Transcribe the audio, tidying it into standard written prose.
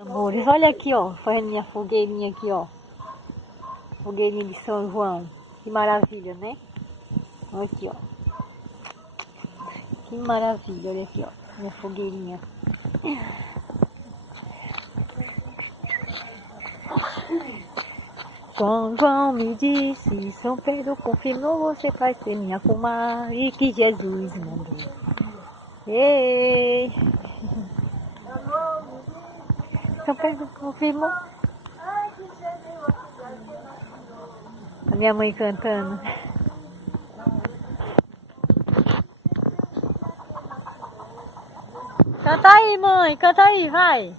Amores, olha aqui, ó, fazendo minha fogueirinha aqui, ó. Fogueirinha de São João. Que maravilha, né? Olha aqui, ó. Que maravilha, olha aqui, ó. Minha fogueirinha. São João me disse, São Pedro confirmou, você vai ser minha comadre que Jesus mandou. Ei! São Pedro confirmou. A minha mãe cantando. Canta aí, mãe, canta aí, vai.